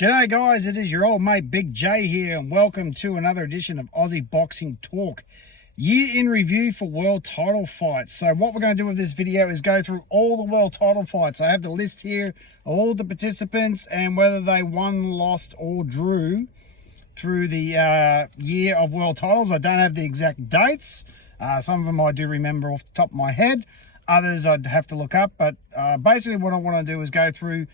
G'day guys, it is your old mate Big J here and welcome to another edition of Aussie Boxing Talk. Year in review for world title fights. So what we're going to do with this video is go through all the world title fights. I have the list here of all the participants and whether they won, lost or drew through the year of world titles. I don't have the exact dates. Some of them I do remember off the top of my head. Others I'd have to look up. But basically what I want to do is go through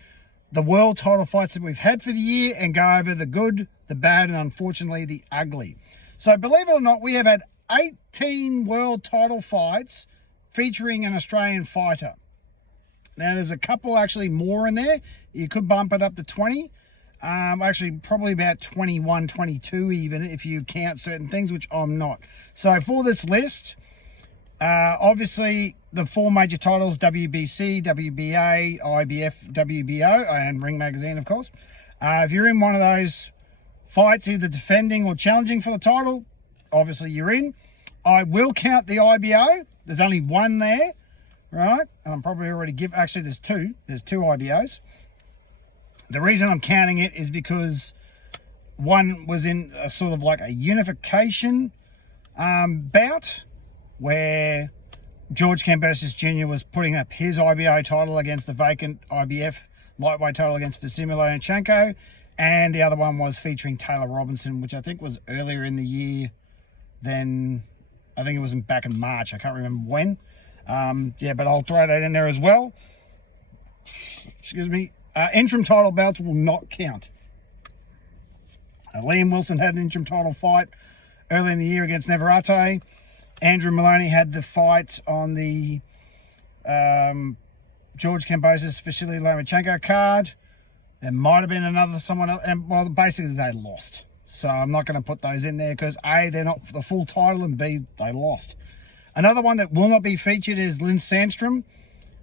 the world title fights that we've had for the year and go over the good, the bad, and unfortunately the ugly. So believe it or not, we have had 18 world title fights featuring an Australian fighter. Now there's a couple actually more in there. You could bump it up to 20. Actually probably about 21, 22 even if you count certain things, which I'm not. So for this list, obviously the four major titles, WBC, WBA, IBF, WBO, and Ring Magazine, of course. If you're in one of those fights, either defending or challenging for the title, obviously you're in. I will count the IBO. There's only one there, right? And I'm probably already actually there's two. There's two IBOs. The reason I'm counting it is because one was in a sort of like a unification bout where George Kambosos Jr. was putting up his IBO title against the vacant IBF lightweight title against Vasyl Lomachenko, and the other one was featuring Taylor Robinson, which I think was earlier in the year than, I think it was back in March. I can't remember when. Yeah, but I'll throw that in there as well. Excuse me. Interim title bouts will not count. Liam Wilson had an interim title fight early in the year against Navarrete. Andrew Maloney had the fight on the George Kambosos Vasyl Lomachenko card. There might have been someone else, and well, basically they lost. So I'm not going to put those in there because A, they're not for the full title, and B, they lost. Another one that will not be featured is Lynn Sandstrom,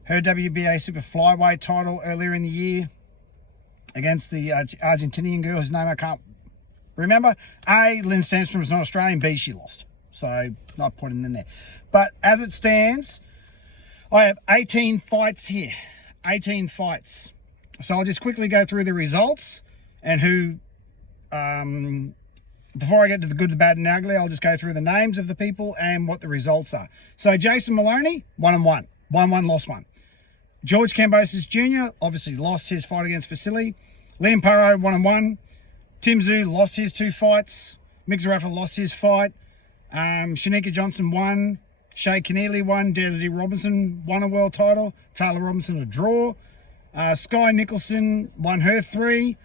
her WBA super flyweight title earlier in the year against the Argentinian girl whose name I can't remember. A, Lynn Sandstrom is not Australian. B, she lost. So not putting in there. But as it stands, I have 18 fights here. 18 fights. So I'll just quickly go through the results and who, before I get to the good, the bad and ugly, I'll just go through the names of the people and what the results are. So Jason Maloney, 1-1. 1-1, lost one. George Kambosos Jr. obviously lost his fight against Vasyl. Liam Paro, 1-1. Tim Tszyu lost his two fights. Mick Zarafa lost his fight. Shanika Johnson won. Shay Keneally won. Desi Robinson won a world title. Taylor Robinson a draw. Sky Nicholson won her 3.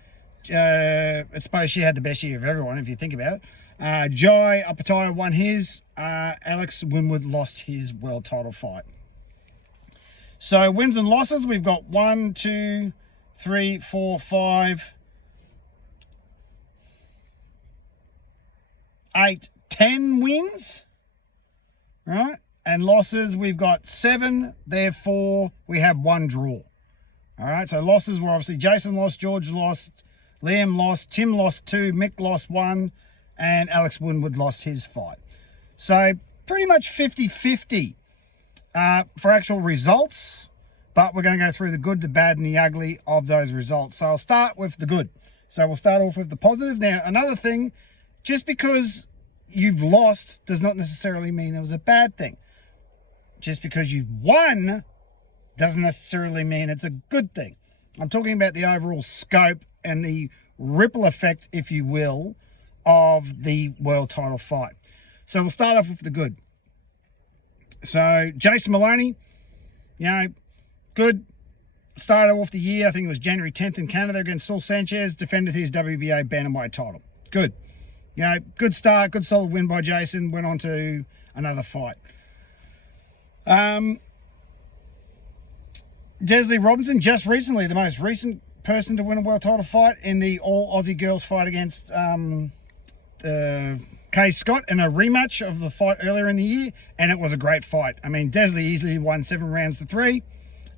I suppose she had the best year of everyone if you think about it. Jai Opetaia won his. Alex Winwood lost his world title fight. So wins and losses, we've got 1, 2, 3, 4, 5, 8, 10 wins, right? And losses, we've got 7, therefore we have 1 draw. All right, so losses were obviously Jason lost, George lost, Liam lost, Tim lost 2, Mick lost 1, and Alex Winwood lost his fight. So pretty much 50-50 for actual results, but we're going to go through the good, the bad, and the ugly of those results. So I'll start with the good. So we'll start off with the positive. Now, another thing, just because you've lost does not necessarily mean it was a bad thing. Just because you've won doesn't necessarily mean it's a good thing. I'm talking about the overall scope and the ripple effect, if you will, of the world title fight. So we'll start off with the good. So Jason Maloney, good. Started off the year, I think it was January 10th in Canada against Saul Sanchez, defended his WBA bantamweight title. Good. Good start, good solid win by Jason, went on to another fight. Desi Robinson, just recently, the most recent person to win a world title fight in the all Aussie girls fight against Kay Scott in a rematch of the fight earlier in the year, and it was a great fight. I mean, Desi easily won 7 rounds to 3,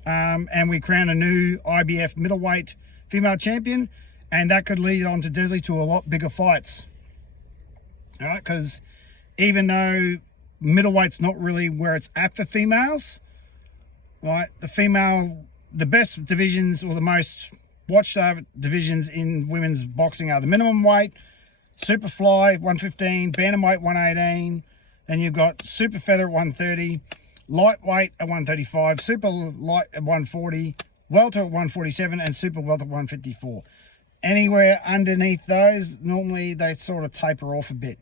and we crowned a new IBF middleweight female champion, and that could lead on to Desi to a lot bigger fights. All right, because even though middleweight's not really where it's at for females, right, the best divisions or the most watched divisions in women's boxing are the minimum weight, super fly 115, bantamweight 118, then you've got super feather at 130, lightweight at 135, super light at 140, welter at 147, and super welter at 154. Anywhere underneath those, normally they sort of taper off a bit.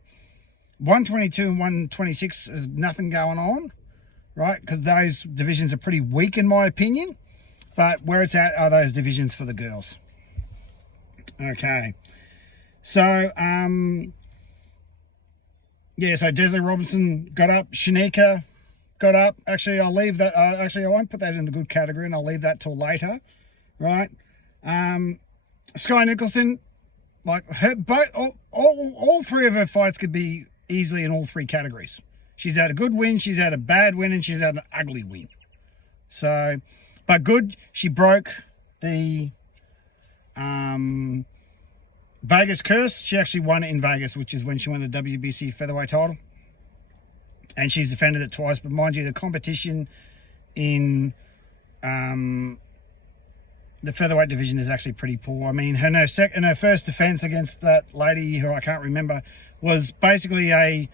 122 and 126 is nothing going on, right? Because those divisions are pretty weak in my opinion. But where it's at are those divisions for the girls. Okay. So, yeah, so Desley Robinson got up. Shanika got up. Actually, I'll leave that. Actually, I won't put that in the good category, and I'll leave that till later, right? Sky Nicholson, like her, all three of her fights could be easily in all three categories. She's had a good win, she's had a bad win, and she's had an ugly win. So, but good, she broke the Vegas curse. She actually won it in Vegas, which is when she won the WBC featherweight title. And she's defended it twice. But mind you, the competition in the featherweight division is actually pretty poor. I mean, her first defense against that lady who I can't remember was basically a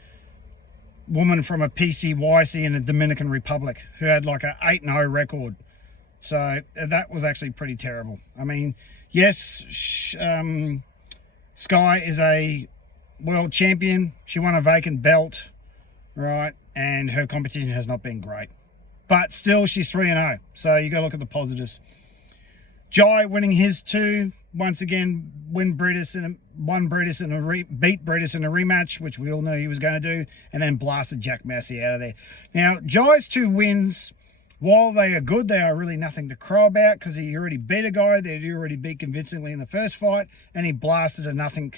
woman from a PCYC in the Dominican Republic who had like a 8-0 record. So that was actually pretty terrible. I mean, yes, Sky is a world champion. She won a vacant belt, right? And her competition has not been great. But still, she's 3-0. So you got to look at the positives. Jai winning his two, once again, beat Britus in a rematch, which we all knew he was going to do, and then blasted Jack Massey out of there. Now, Jai's two wins, while they are good, they are really nothing to cry about because he already beat a guy that he already beat convincingly in the first fight, and he blasted a nothing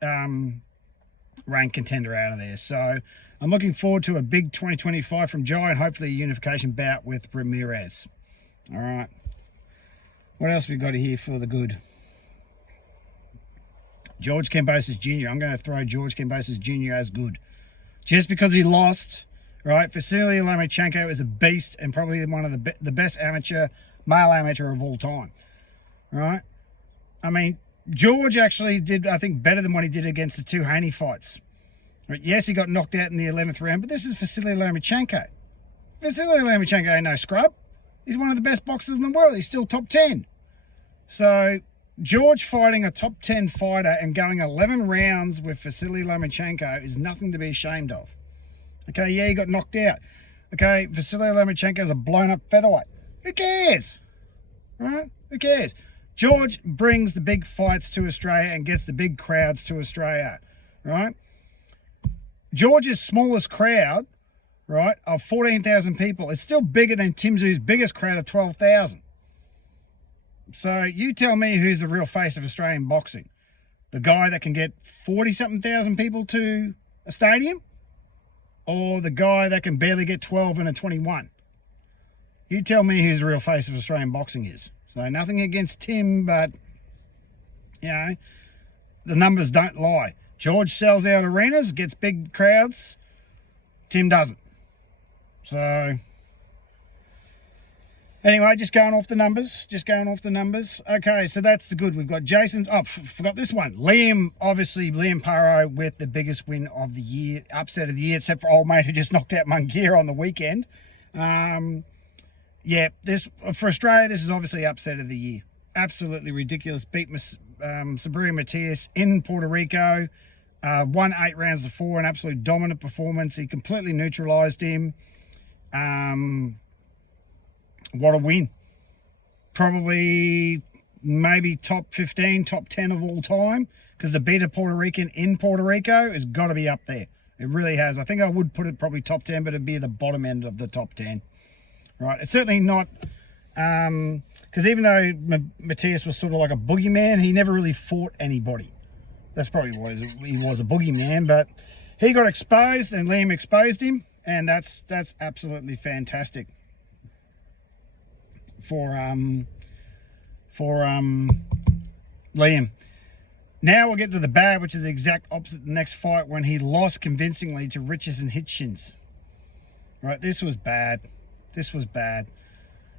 ranked contender out of there. So I'm looking forward to a big 2025 from Jai and hopefully a unification bout with Ramirez. All right. What else we got here for the good? George Kambosos Jr. I'm going to throw George Kambosos Jr. as good. Just because he lost, right? Vasily Lomachenko is a beast and probably one of the best male amateur of all time, right? I mean, George actually did, I think, better than what he did against the two Haney fights. Right? Yes, he got knocked out in the 11th round, but this is Vasily Lomachenko. Vasily Lomachenko ain't no scrub. He's one of the best boxers in the world. He's still top 10. So George fighting a top 10 fighter and going 11 rounds with Vasily Lomachenko is nothing to be ashamed of. Okay, yeah, he got knocked out. Okay, Vasily Lomachenko is a blown-up featherweight. Who cares? Right? Who cares? George brings the big fights to Australia and gets the big crowds to Australia. Right? George's smallest crowd, right, of 14,000 people, is still bigger than Tim Tszyu's biggest crowd of 12,000. So you tell me who's the real face of Australian boxing. The guy that can get 40-something thousand people to a stadium? Or the guy that can barely get 12 in a 21? You tell me who's the real face of Australian boxing is. So nothing against Tim, but, you know, the numbers don't lie. George sells out arenas, gets big crowds. Tim doesn't. So anyway, just going off the numbers. Okay, so that's the good. We've got Jason's. Oh, forgot this one. Liam Paro with the biggest win of the year, upset of the year, except for old mate who just knocked out Munguia on the weekend. Yeah, this for Australia, this is obviously upset of the year. Absolutely ridiculous. Beat Sabria Matias in Puerto Rico. Won 8 rounds to 4, an absolute dominant performance. He completely neutralised him. What a win. Probably maybe top 15, top 10 of all time, because to beat a Puerto Rican in Puerto Rico has got to be up there. It really has. I think I would put it probably top 10, but it'd be the bottom end of the top 10. Right? It's certainly not, because even though Matias was sort of like a boogeyman, he never really fought anybody. That's probably why he was a boogeyman, but he got exposed and Liam exposed him, and that's absolutely fantastic for Liam. Now we'll get to the bad, which is the exact opposite of the next fight when he lost convincingly to Richardson Hitchens. Right, this was bad.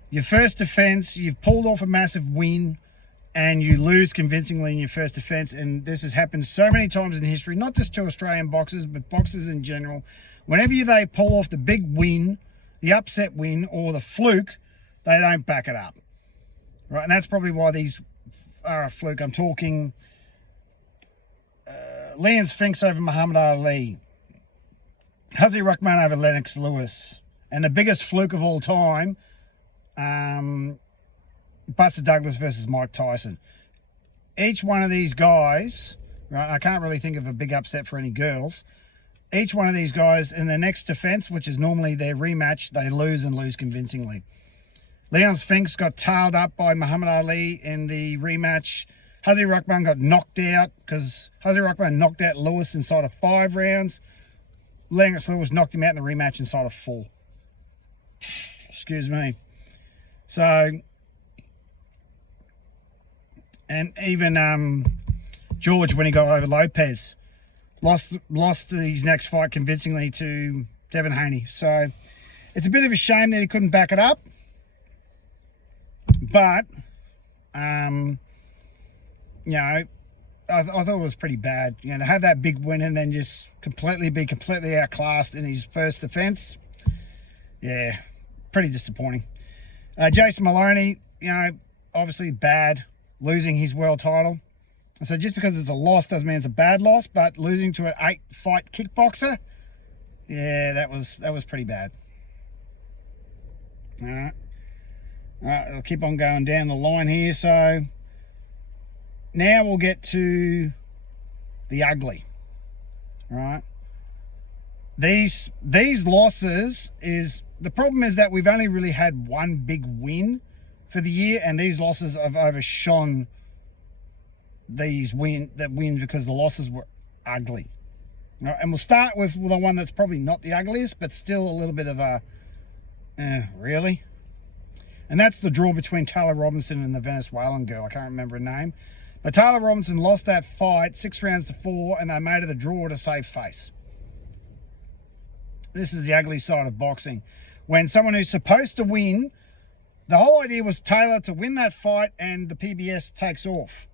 Your first defense, you've pulled off a massive win. and you lose convincingly in your first defense. And this has happened so many times in history, not just to Australian boxers, but boxers in general. Whenever they pull off the big win, the upset win, or the fluke, they don't back it up. Right, and that's probably why these are a fluke. I'm talking Leon Spinks over Muhammad Ali, Aussie Ruckman over Lennox Lewis, and the biggest fluke of all time, Buster Douglas versus Mike Tyson. Each one of these guys, right, I can't really think of a big upset for any girls. Each one of these guys in their next defense, which is normally their rematch, they lose and lose convincingly. Leon Spinks got tailed up by Muhammad Ali in the rematch. Aussie Ruckman got knocked out because Aussie Ruckman knocked out Lewis inside of 5 rounds. Lennox Lewis knocked him out in the rematch inside of 4. Excuse me. So, and even George, when he got over Lopez, lost his next fight convincingly to Devin Haney. So it's a bit of a shame that he couldn't back it up. But, you know, I thought it was pretty bad. You know, to have that big win and then just be completely outclassed in his first defense. Yeah, pretty disappointing. Jason Maloney, you know, obviously bad, losing his world title. So just because it's a loss doesn't mean it's a bad loss, but losing to an 8-fight kickboxer, yeah, that was pretty bad. All right. All right, I'll keep on going down the line here. So now we'll get to the ugly. All right. These losses the problem is that we've only really had one big win for the year, and these losses have overshone these wins because the losses were ugly. All right, and we'll start with the one that's probably not the ugliest, but still a little bit of a really. And that's the draw between Taylor Robinson and the Venezuelan girl. I can't remember her name. But Taylor Robinson lost that fight 6 rounds to 4, and they made it a draw to save face. This is the ugly side of boxing. When someone who's supposed to win, the whole idea was Taylor to win that fight and the PBS takes off,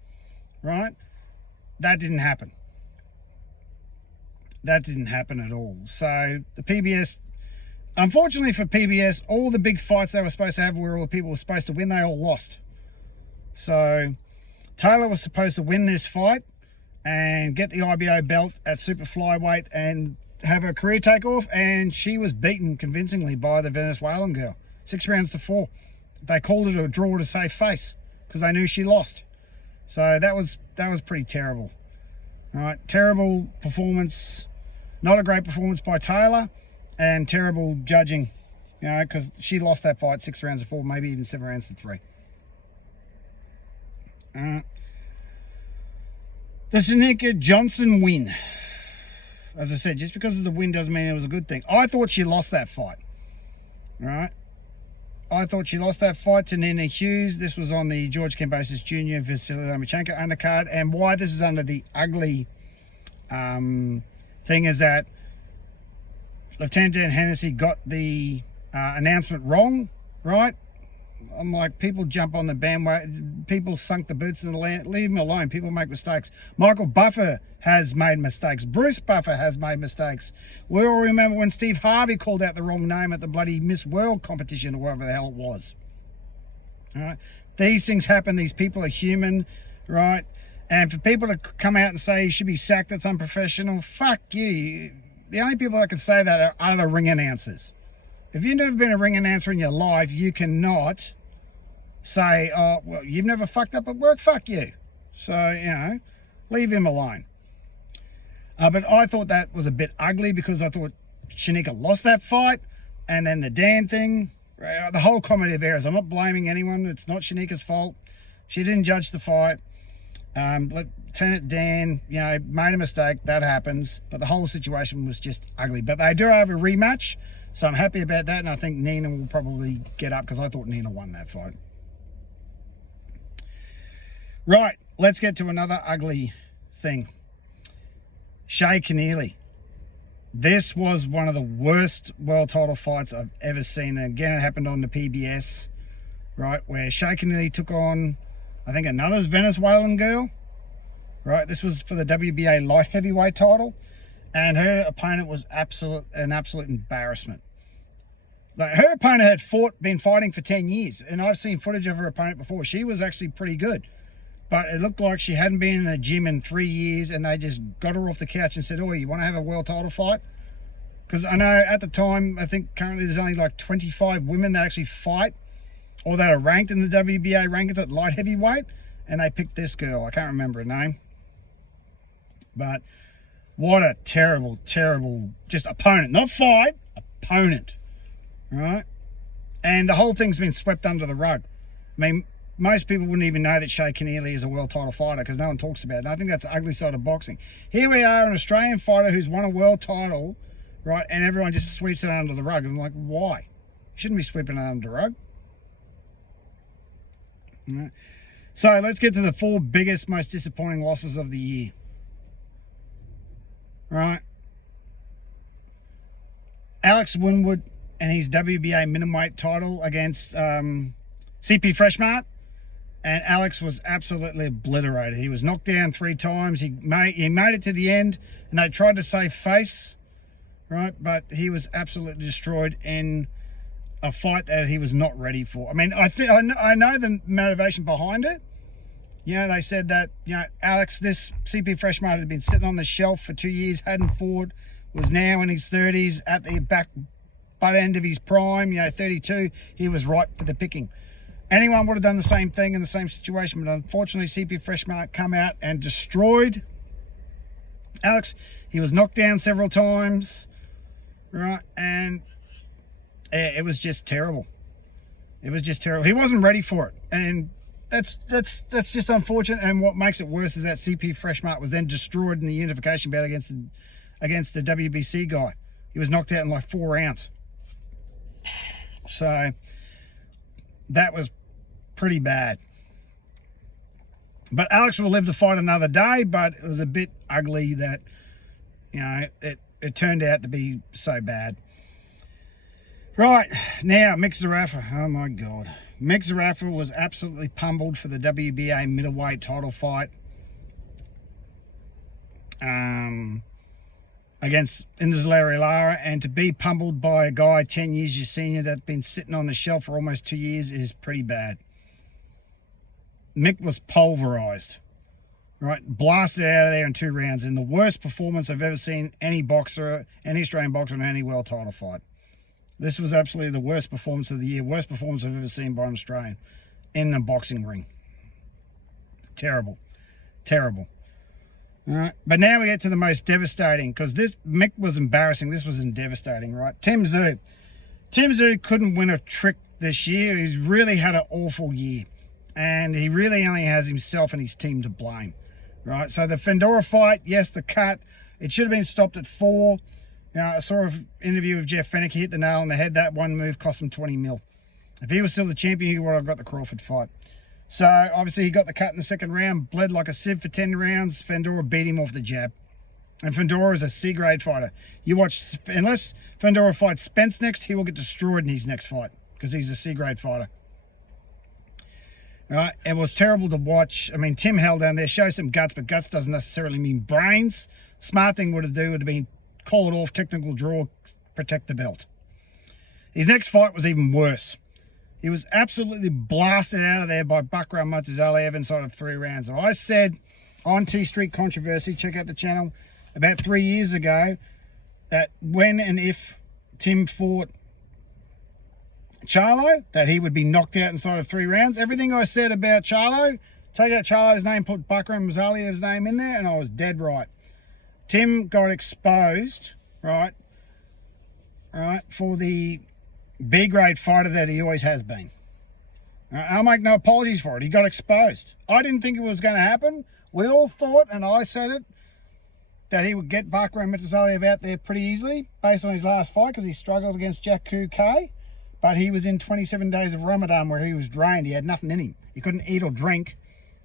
right? That didn't happen. That didn't happen at all. So the PBS... Unfortunately for PBS, all the big fights they were supposed to have where all the people were supposed to win, they all lost. So Taylor was supposed to win this fight and get the IBO belt at super flyweight and have her career take off, and she was beaten convincingly by the Venezuelan girl. 6 rounds to 4. They called it a draw to save face because they knew she lost. So that was pretty terrible. All right, terrible performance. Not a great performance by Taylor. And terrible judging, you know, because she lost that fight 6 rounds to 4, maybe even 7 rounds to 3. The Shanika Johnson win. As I said, just because of the win doesn't mean it was a good thing. I thought she lost that fight. Right? I thought she lost that fight to Nina Hughes. This was on the George Kambosos Jr. Vasily Lomachenko undercard. And why this is under the ugly thing is that Lieutenant Dan Hennessy got the announcement wrong, right? I'm like, people jump on the bandwagon. People sunk the boots in the land. Leave them alone. People make mistakes. Michael Buffer has made mistakes. Bruce Buffer has made mistakes. We all remember when Steve Harvey called out the wrong name at the bloody Miss World competition or whatever the hell it was. All right? These things happen. These people are human, right? And for people to come out and say you should be sacked, that's unprofessional, fuck you. The only people that can say that are other ring announcers. If you've never been a ring announcer in your life, you cannot say, oh, well, you've never fucked up at work, fuck you. So, you know, leave him alone. But I thought that was a bit ugly because I thought Shanika lost that fight. And then the Dan thing, the whole comedy of errors. I'm not blaming anyone. It's not Shanika's fault. She didn't judge the fight. Lieutenant Dan, you know, made a mistake. That happens. But the whole situation was just ugly. But they do have a rematch, so I'm happy about that. And I think Nina will probably get up because I thought Nina won that fight. Right, let's get to another ugly thing. Shay Keneally. This was one of the worst world title fights I've ever seen. And again, it happened on the PBS, right, where Shay Keneally took on I think another Venezuelan girl, right? This was for the WBA light heavyweight title, and her opponent was an absolute embarrassment. Like, her opponent had been fighting for 10 years, and I've seen footage of her opponent before. She was actually pretty good, but it looked like she hadn't been in the gym in 3 years, and they just got her off the couch and said, oh, you want to have a world title fight? Because I know at the time, I think currently there's only like 25 women that actually fight, or that are ranked in the WBA rankings at light heavyweight, and they picked this girl. I can't remember her name. But what a terrible, terrible, just opponent. Not fight, opponent. Right? And the whole thing's been swept under the rug. I mean, most people wouldn't even know that Shay Keneally is a world title fighter because no one talks about it. And I think that's the ugly side of boxing. Here we are, an Australian fighter who's won a world title, right? And everyone just sweeps it under the rug. And I'm like, why? You shouldn't be sweeping it under the rug. Right. So let's get to the 4 biggest, most disappointing losses of the year. Right. Alex Winwood and his WBA minimumweight title against CP Freshmart, and Alex was absolutely obliterated. He was knocked down 3 times. He made it to the end, and they tried to save face, right? But he was absolutely destroyed in a fight that he was not ready for. I mean, I know the motivation behind it. You know, they said that, you know, Alex, this CP Freshmart had been sitting on the shelf for 2 years, hadn't fought, was now in his 30s, at the butt end of his prime, you know, 32, he was ripe for the picking. Anyone would have done the same thing in the same situation, but unfortunately CP Freshmart come out and destroyed Alex. He was knocked down several times, right? And it was just terrible. It was just terrible. He wasn't ready for it, and that's just unfortunate. And what makes it worse is that CP Freshmart was then destroyed in the unification bout against the WBC guy. He was knocked out in like 4 rounds. So that was pretty bad. But Alex will live to fight another day, but it was a bit ugly that, you know, it turned out to be so bad. Right, now Mick Zarafa. Oh my God. Mick Zarafa was absolutely pummeled for the WBA middleweight title fight against Indus Lara, and to be pummeled by a guy 10 years your senior that's been sitting on the shelf for almost 2 years is pretty bad. Mick was pulverized, right? Blasted out of there in 2 rounds in the worst performance I've ever seen any boxer, any Australian boxer in any world title fight. This was absolutely the worst performance of the year, worst performance I've ever seen by an Australian in the boxing ring. Terrible, terrible. All right, but now we get to the most devastating, because this Mick was embarrassing. This was devastating, right? Tim Tszyu couldn't win a trick this year. He's really had an awful year, and he really only has himself and his team to blame, right? So the Fendora fight, yes, the cut, it should have been stopped at 4. You know, I saw an interview with Jeff Fennick. He hit the nail on the head. That one move cost him 20 mil. If he was still the champion, he would have got the Crawford fight. So obviously he got the cut in the 2nd round, bled like a sieve for 10 rounds. Fendora beat him off the jab. And Fendora is a C-grade fighter. You watch, unless Fendora fights Spence next, he will get destroyed in his next fight because he's a C-grade fighter. Right? It was terrible to watch. I mean, Tim held down there, showed some guts, but guts doesn't necessarily mean brains. Smart thing would have been call it off, technical draw, protect the belt. His next fight was even worse. He was absolutely blasted out of there by Bakram Matuzaliev inside of 3 rounds. So I said on T-Street Controversy, check out the channel, about 3 years ago, that when and if Tim fought Charlo, that he would be knocked out inside of 3 rounds. Everything I said about Charlo, take out Charlo's name, put Bakram Matuzaliev's name in there, and I was dead right. Tim got exposed, right, for the B-grade fighter that he always has been. I'll make no apologies for it. He got exposed. I didn't think it was going to happen. We all thought, and I said it, that he would get Bakram Matuzaliev out there pretty easily based on his last fight because he struggled against Jack K. But he was in 27 days of Ramadan where he was drained. He had nothing in him. He couldn't eat or drink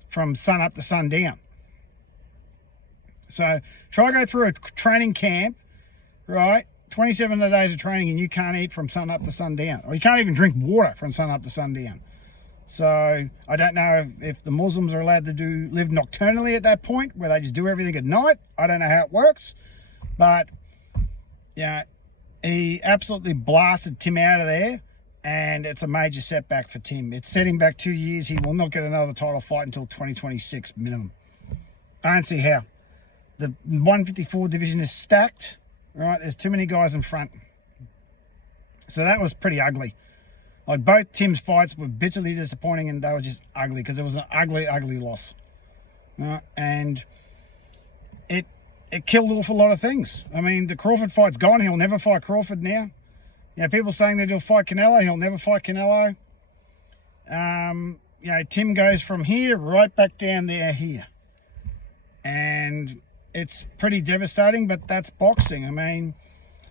from sun up to sundown. So try to go through a training camp, right? 27 days of training and you can't eat from sun up to sundown. Or you can't even drink water from sun up to sundown. So I don't know if the Muslims are allowed to live nocturnally at that point, where they just do everything at night. I don't know how it works, but yeah, he absolutely blasted Tim out of there, and it's a major setback for Tim. It's set him back 2 years. He will not get another title fight until 2026 minimum. I don't see how. The 154 division is stacked, right? There's too many guys in front. So that was pretty ugly. Like, both Tim's fights were bitterly disappointing, and they were just ugly because it was an ugly, ugly loss. Right? And it killed an awful lot of things. I mean, the Crawford fight's gone. He'll never fight Crawford now. You know, people saying that he'll fight Canelo. He'll never fight Canelo. You know, Tim goes from here right back down there here. And it's pretty devastating, but that's boxing. I mean,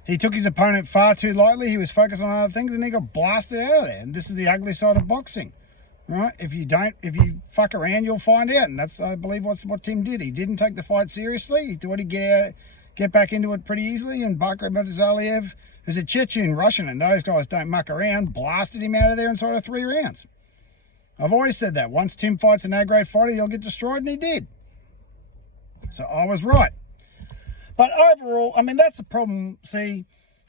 he took his opponent far too lightly. He was focused on other things, and he got blasted out of there. And this is the ugly side of boxing, right? If you fuck around, you'll find out. And that's, I believe, what Tim did. He didn't take the fight seriously. He thought he'd get back into it pretty easily. And Bakr Batazaliev, who's a Chechen Russian, and those guys don't muck around, blasted him out of there inside of 3 rounds. I've always said that. Once Tim fights an A-grade fighter, he'll get destroyed, and he did. So I was right. But overall, I mean, that's the problem. See,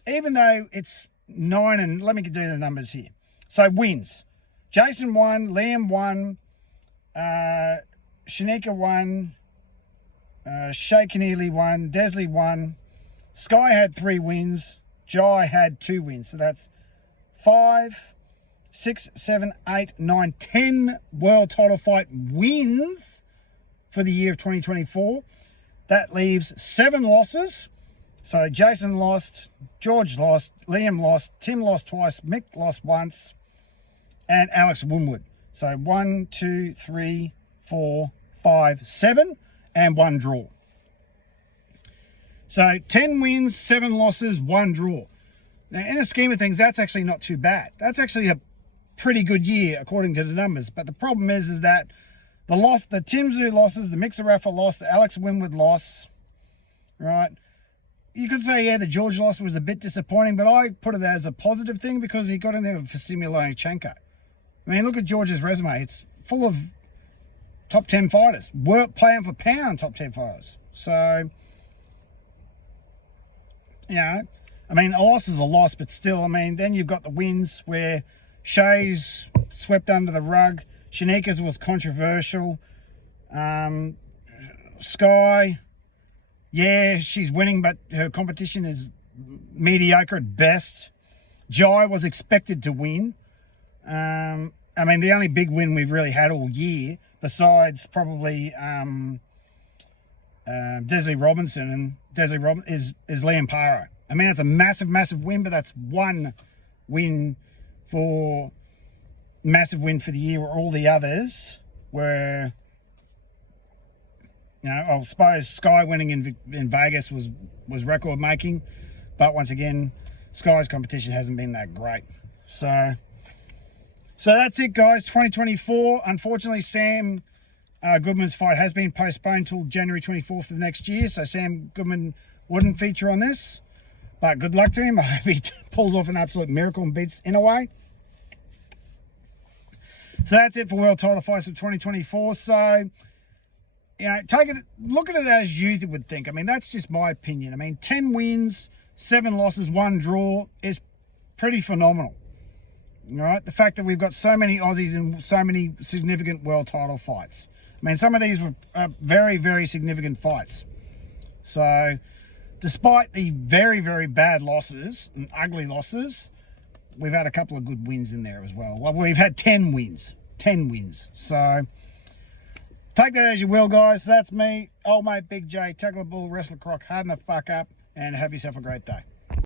even though it's 9, and let me do the numbers here. So wins. Jason won, Liam won, Shanika won, Shay Keneally won, Desley won, Sky had 3 wins, Jai had 2 wins. So that's 5, 6, 7, 8, 9, 10 world title fight wins for the year of 2024. That leaves 7 losses. So Jason lost, George lost, Liam lost, Tim lost twice, Mick lost once, and Alex Winwood. So 1, 2, 3, 4, 5, 7, and 1 draw. So 10 wins, 7 losses, 1 draw. Now, in the scheme of things, that's actually not too bad. That's actually a pretty good year according to the numbers. But the problem is that the Tim Tszyu losses, the Mixer Rafa loss, the Alex Winwood loss, right? You could say, yeah, the George loss was a bit disappointing, but I put it as a positive thing because he got in there for Lomachenko. I mean, look at George's resume. It's full of top 10 fighters. Pound for pound top 10 fighters. So, you know, I mean, a loss is a loss, but still, I mean, then you've got the wins where Shay's swept under the rug. Shanika's was controversial. Sky, yeah, she's winning, but her competition is mediocre at best. Jai was expected to win. I mean, the only big win we've really had all year, besides probably Desley Robinson, and Desley Robinson is Liam Paro. I mean, that's a massive, massive win, but that's one win for the year, where all the others were, you know, I suppose Sky winning in Vegas was record making, but once again, Sky's competition hasn't been that great. So that's it, guys. 2024. Unfortunately, Sam Goodman's fight has been postponed till January 24th of next year, so Sam Goodman wouldn't feature on this. But good luck to him. I hope he pulls off an absolute miracle and beats Inouye. So that's it for World Title Fights of 2024. So, you know, look at it as you would think. I mean, that's just my opinion. I mean, 10 wins, 7 losses, 1 draw is pretty phenomenal. All right, the fact that we've got so many Aussies in so many significant world title fights. I mean, some of these were very, very significant fights. So, despite the very, very bad losses and ugly losses, we've had a couple of good wins in there as well. Well, we've had 10 wins. 10 wins. So, take that as you will, guys. That's me, old mate Big J, Tackle the Bull, Wrestler Croc, harden the fuck up, and have yourself a great day.